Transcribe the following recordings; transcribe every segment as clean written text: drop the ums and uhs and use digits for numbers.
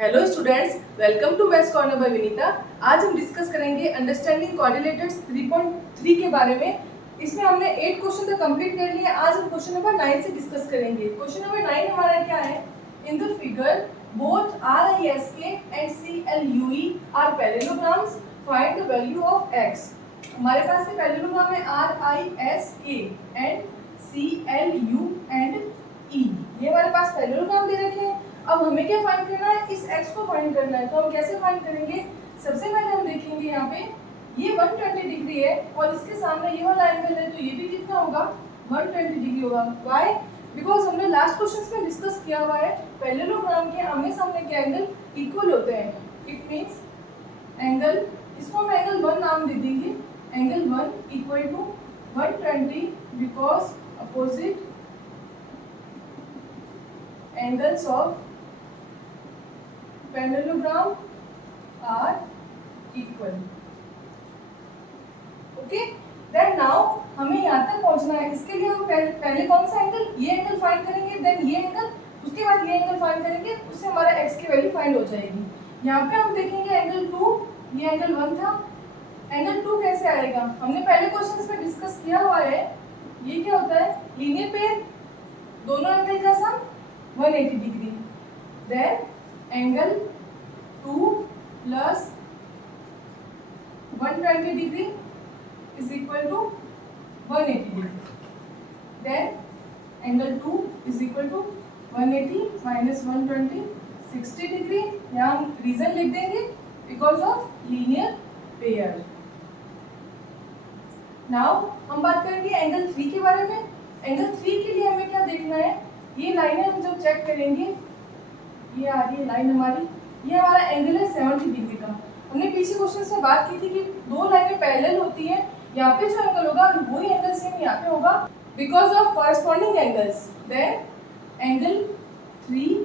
Hello students, welcome to maths corner by Vinita. आज हम discuss करेंगे अंडरस्टैंडिंग कोऑर्डिनेटर्स 3.3 के बारे में। इसमें हमने 8 क्वेश्चन तक कंप्लीट कर लिए। आज हम क्वेश्चन नंबर 9 से डिस्कस करेंगे। क्वेश्चन नंबर 9 हमारा क्या है? In the figure both RISK and CLUE are parallelograms, find the value of x। हमारे पास ये पैरेललोग्राम है RISK and CLU and E। ये हमारे पास पैरेललोग्राम दे रखे हैं। अब हमें क्या फाइंड करना है? इस x को फाइंड करना है। तो हम कैसे फाइंड करेंगे? सबसे पहले हम देखेंगे यहाँ पे ये 120 डिग्री है और इसके सामने ये वाला एंगल है, तो ये भी कितना होगा? 120 डिग्री होगा। व्हाई? बिकॉज हमने लास्ट क्वेश्चन में डिस्कस किया हुआ है पैरेललोग्राम के आमने सामने के एंगल इक्वल होते हैं। इट मीन्स एंगल, इसको हम एंगल 1 नाम दे देंगे। Angle 1 equal to 120 because opposite angles of parallelogram are equal. Okay, then now हमें यहाँ तक पहुँचना है। इसके लिए हम पहले कौन सा एंगल, ये एंगल फाइंड करेंगे, देन ये एंगल, उसके बाद ये एंगल फाइंड करेंगे, उससे हमारा x की वैल्यू फाइंड हो जाएगी। यहाँ पे हम देखेंगे एंगल 2, ये एंगल 1 था। एंगल 2 कैसे आएगा? हमने पहले क्वेश्चन में डिस्कस किया हुआ है। ये क्या होता है? लीनियर पेयर, दोनों एंगल का sum 180 degree. Then angle 2 plus 120 degree is equal to 180 degree. Then angle 2 is equal to 180 minus 120 60 degree. यहाँ हम रीजन लिख देंगे because of linear pair. Now हम बात करेंगे एंगल 3 के बारे में। एंगल 3 के लिए हमें क्या देखना है? ये लाइनें हम जब चेक करेंगे, ये आ रही है लाइन हमारी, ये हमारा एंगल है 70 डिग्री का। हमने पीछे क्वेश्चन में बात की थी कि दो लाइनें पैरेलल होती है। यहाँ पे जो एंगल होगा वही एंगल सेम यहाँ पे होगा because of corresponding angles. Then angle 3,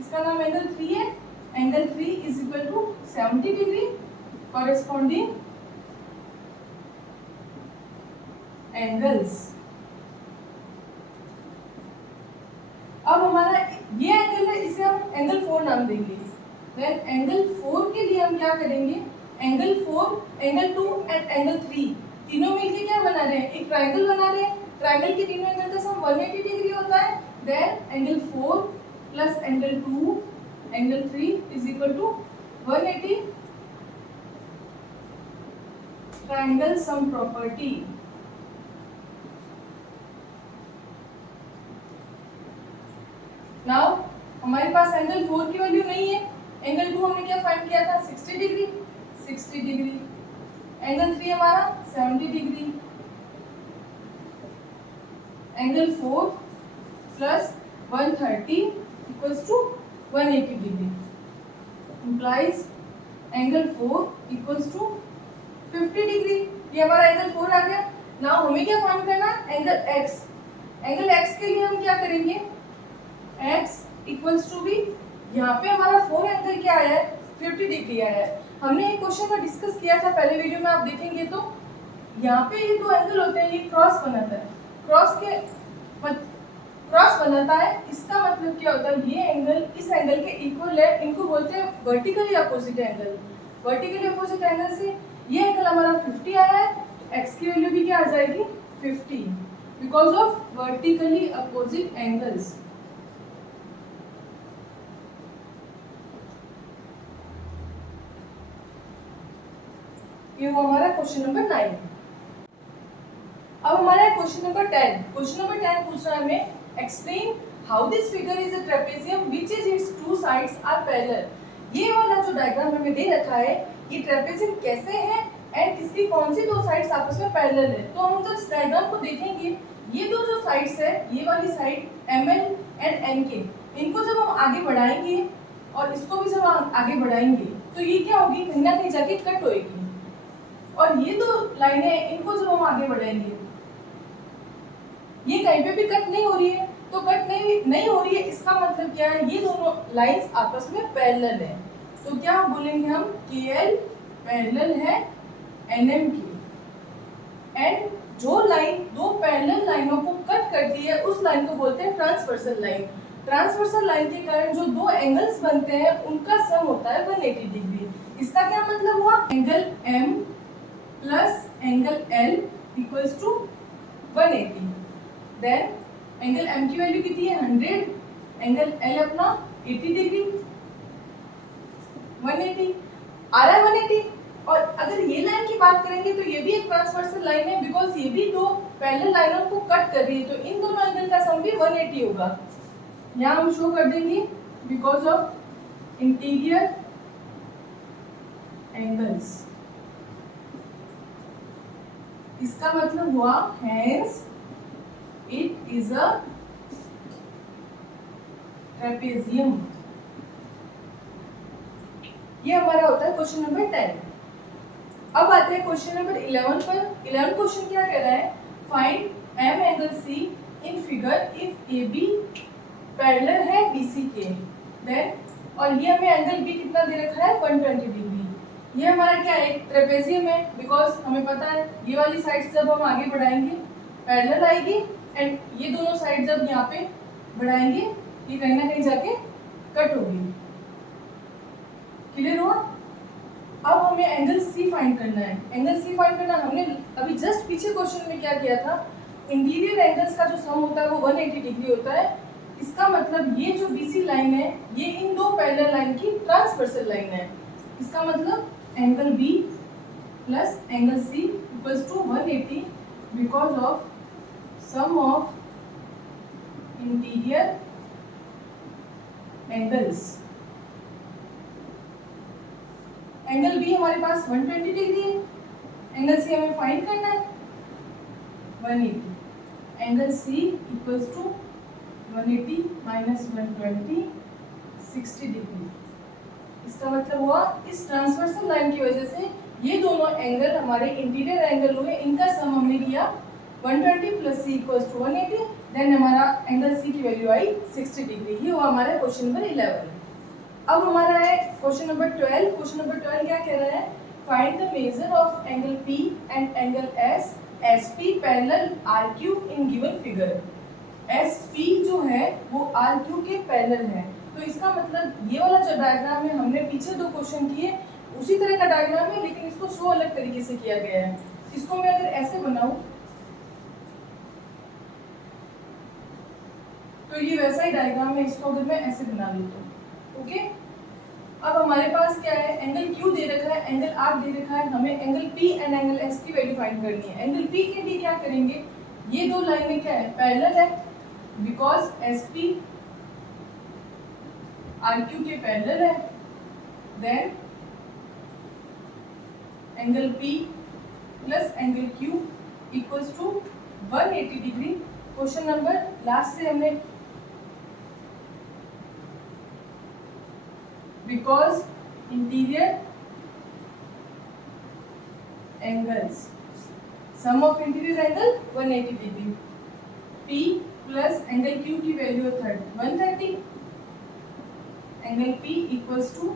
इसका नाम एंगल 3 है। Angle 3 is equal to 70 degree corresponding angles. अब हमारा ये एंगल है, इसे हम एंगल 4 नाम देंगे। देन एंगल 4 के लिए हम क्या करेंगे? एंगल 4, एंगल 2 एंड एंगल 3 तीनों मिलके क्या बना रहे हैं? एक ट्रायंगल बना रहे हैं। ट्रायंगल के तीनों एंगल का सम 180 डिग्री होता है। Then angle 4 plus angle 2 angle 3 is equal to 180 triangle sum property. Now हमारे पास एंगल 4 की वैल्यू नहीं है। एंगल 2 हमने क्या फाइंड किया था? 60 डिग्री। 60 डिग्री। एंगल 3 हमारा 70 degree. Angle 4 plus 130 equals to 180 degree implies angle 4 equals to 50 degree. ये हमारा एंगल 4 आ गया। नाउ हमें क्या फाइंड करना है? Angle x। एंगल x के लिए हम क्या करेंगे? x इक्वल्स टू भी, यहाँ पे हमारा 4 एंगल क्या आया है? 50 डिग्री आया है। हमने एक क्वेश्चन में डिस्कस किया था पहले वीडियो में, आप देखेंगे तो यहाँ पे ये दो एंगल होते हैं, ये क्रॉस बनाता है। क्रॉस बनाता है, इसका मतलब क्या होता है? ये एंगल इस एंगल के इक्वल है। इनको बोलते हैं vertically opposite angle. Vertically opposite angle से ये एंगल हमारा 50 आया है, तो x की वैल्यू भी क्या आ जाएगी? 50 because of vertically opposite angles. ये वो हमारा क्वेश्चन नंबर 9। अब हमारा क्वेश्चन नंबर 10। क्वेश्चन नंबर 10 पूछ रहा है हमें explain how this figure is a trapezium which is its two sides are parallel. ये वाला जो डायग्राम हमें दे रखा है, ये ट्रेपेजियम कैसे है एंड इसकी कौन सी दो साइड्स आपस में पैरेलल है। तो हम जब इस डायग्राम को देखेंगे, ये दो जो साइड्स है, ये वाली साइड ML एंड NK, इनको जब हम आगे बढ़ाएंगे और इसको भी जब हम आगे बढ़ाएंगे तो ये क्या होगी? कहीं ना कहीं जाके कट होएगी। और ये दो लाइनें, इनको जब हम आगे बढ़ाएंगे, ये कहीं पे भी कट नहीं हो रही है। तो कट नहीं हो रही है, इसका मतलब क्या है? ये दोनों लाइंस आपस में पैरेलल है। तो क्या बोलेंगे हम? KL पैरेलल है NM की। एंड जो लाइन दो पैरेलल लाइनों को कट करती है, उस लाइन को बोलते हैं ट्रांसवर्सल लाइन। ट्रांसवर्सल लाइन के कारण जो दो एंगल्स बनते हैं उनका सम होता है 180 डिग्री। इसका क्या मतलब हुआ, angle M plus angle L equals to 180। Then angle M की वैल्यू कितनी है 100, एंगल L अपना 80 डिग्री, 180 आ रहा है 180। और अगर ये लाइन की बात करेंगे तो ये भी एक ट्रांसवर्सल लाइन है, बिकॉज ये भी दो पैरेलल लाइनों को कट कर रही है, तो इन दोनों एंगल का सम भी 180 होगा। यहाँ हम शो कर देंगे बिकॉज ऑफ इंटीरियर एंगल्स। इसका मतलब हुआ hence it is a trapezium. ये हमारा होता है क्वेश्चन नंबर 10। अब आते हैं क्वेश्चन नंबर 11 पर। 11 क्वेश्चन क्या कह रहा है, find M angle C in figure if A B parallel है BC के। देन और ये हमें एंगल बी कितना दे रखा है 120 डिग्री। ये हमारा क्या है, ट्रेपेजियम है, बिकॉज हमें पता है ये वाली साइड जब हम आगे बढ़ाएंगे पैरेलल आएगी, एंड ये दोनों साइड जब यहाँ पे बढ़ाएंगे ये कहीं ना कहीं जाके कट होगी। क्लियर हुआ। अब हमें एंगल सी फाइंड करना है। एंगल सी फाइंड करना, हमने अभी जस्ट पीछे क्वेश्चन में क्या किया था, इंटीरियर एंगल्स का जो सम होता है वो 180 डिग्री होता है। इसका मतलब ये जो BC लाइन है ये इन दो पैरेलल लाइन की ट्रांसवर्सल लाइन है। इसका मतलब angle B plus angle C equals to 180 because of sum of interior angles. Angle B हमारे पास 120 डिग्री है, एंगल सी हमें फाइंड करना है 180। Angle C equals to 180 minus 120 60 degree. इसका मतलब हुआ इस ट्रांसवर्सल लाइन की वजह से ये दोनों एंगल हमारे इंटीरियर एंगल हुए, इनका सम हमने किया 120 plus C equals to 180। Then हमारा एंगल सी की वैल्यू आई 60 डिग्री। ये हुआ हमारा क्वेश्चन नंबर 11। अब हमारा है क्वेश्चन नंबर 12। क्वेश्चन नंबर 12 क्या कह रहा है, find the measure of angle P and angle S SP parallel RQ in given figure. SP जो है वो RQ के पैरेलल है, तो इसका मतलब ये वाला जो डायग्राम है हमने पीछे दो क्वेश्चन किए उसी तरह का डायग्राम है, लेकिन इसको शो अलग तरीके से किया गया है। इसको मैं अगर ऐसे बनाऊं तो ये वैसा ही डायग्राम है, इसको अगर मैं ऐसे बना लेता हूँ, ओके। अब हमारे पास क्या है, एंगल Q दे रखा है, एंगल R दे रखा है, हमें angle P and angle S की वैल्यू फाइंड करनी है। एंगल P के लिए क्या करेंगे, ये दो लाइनें क्या है पैरेलल है, बिकॉज SP RQ के पैरेलल है। Then angle P plus angle Q equals to 180 degree. Question number last से हमने because interior angles, sum of interior angle 180 degree, P plus angle Q की वैल्यू है 130, angle P equals to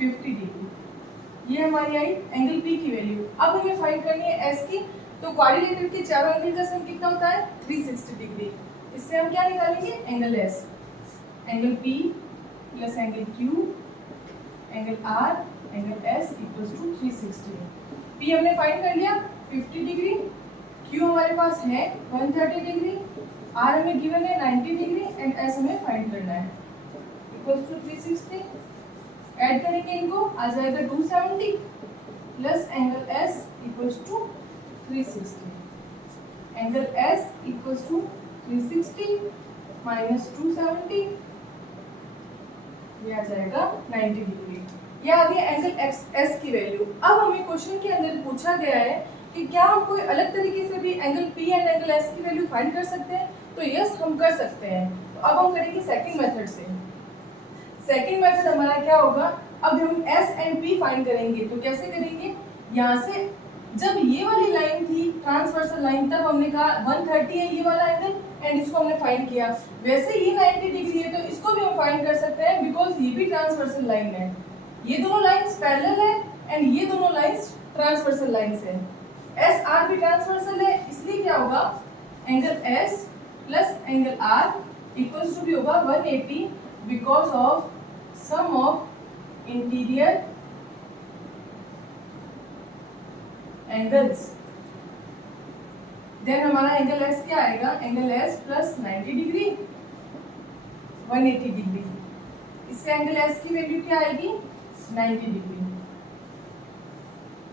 50 degree. ये हमारी आई angle P की value. अब हमें find करनी है S की, तो क्वाड्रिलेटरल के चारों एंगल का सम कितना होता है 360 डिग्री। इससे हम क्या निकालेंगे, angle S, angle P plus angle Q angle R angle S equals to 360। P हमने फाइंड कर लिया 50 डिग्री, Q हमारे पास है 130 डिग्री, R हमें गिवन है 90 डिग्री एंड S हमें फाइंड करना है इक्वल्स टू 360। ऐड करेंगे इनको, आ जाएगा 270 plus angle S equals to 360। Angle S equals to 360 minus 270, ये आ जाएगा 90 डिग्री। ये आ गया एंगल S की वैल्यू। अब हमें क्वेश्चन के अंदर पूछा गया है कि क्या हम कोई अलग तरीके से भी angle P and angle S की वैल्यू फाइंड कर सकते हैं, तो यस हम कर सकते हैं। तो अब हम करेंगे सेकंड मेथड से। सेकंड मेथड हमारा क्या होगा, अब हम S एंड P फाइंड करेंगे। तो कैसे करेंगे, यहाँ से जब ये वाली लाइन थी ट्रांसवर्सल लाइन, तब हमने कहा 130 है ये वाला एंगल एंड इसको हमने फाइंड किया। वैसे ये 90 डिग्री है तो इसको भी हम फाइंड कर सकते हैं, बिकॉज ये भी ट्रांसवर्सल लाइन है। ये दोनों लाइंस पैरेलल है एंड ये दोनों लाइंस ट्रांसवर्सल लाइंस है। एस आर भी ट्रांसवर्सल है, इसलिए क्या होगा, angle S plus angle R equals to भी होगा 180 because of sum of interior angles. Then हमारा एंगल एस क्या आएगा, angle S plus 90 degree 180 degree. इससे एंगल एस की वैल्यू क्या आएगी, 90 डिग्री।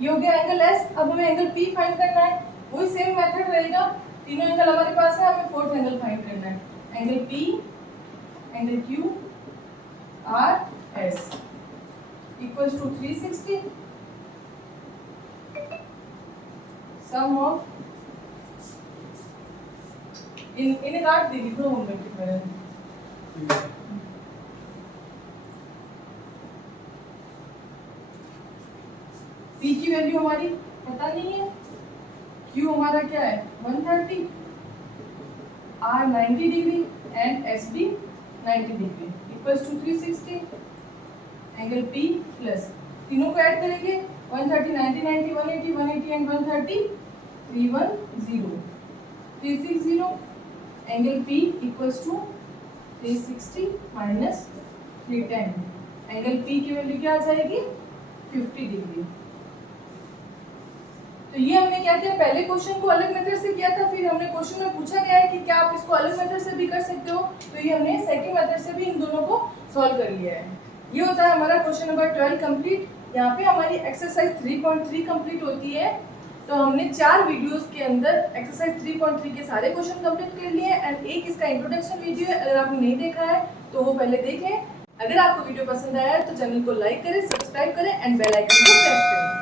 ये हो गया एंगल एस। अब हमें एंगल पी फाइंड करना है, वही सेम मेथड रहेगा, तीनों एंगल हमारे पास है, हमें फोर्थ एंगल फाइंड करना है। Angle P, angle Q, R S equals to 360 sum of इन्हें काट दी लिखो मल्टीप्लाई। P की वैल्यू हमारी पता नहीं है, Q हमारा क्या है 130, R 90 डिग्री एंड S भी 90 degree equals to 360। Angle P plus तीनों को ऐड करेंगे 130 90 90 180 180 and 130 310 360। Angle P equals to 360 minus 310। Angle P की वैल्यू क्या आ जाएगी 50 डिग्री। तो ये हमने क्या किया, पहले क्वेश्चन को अलग मेथड से किया था, फिर हमने क्वेश्चन में पूछा गया है कि क्या आप इसको अलग मेथड से भी कर सकते हो, तो ये हमने सेकंड मेथड से भी इन दोनों को सॉल्व कर लिया है। ये होता है हमारा क्वेश्चन नंबर 12 कंप्लीट। यहाँ पे हमारी एक्सरसाइज 3.3 कंप्लीट होती है। तो हमने 4 वीडियोस के अंदर एक्सरसाइज 3.3 के सारे क्वेश्चन कंप्लीट कर लिए एंड एक इसका इंट्रोडक्शन वीडियो है, अगर आपने नहीं देखा है तो वो पहले देखें। अगर आपको वीडियो पसंद आया है तो चैनल को लाइक करें, सब्सक्राइब करें एंड बेल आइकन को प्रेस करें।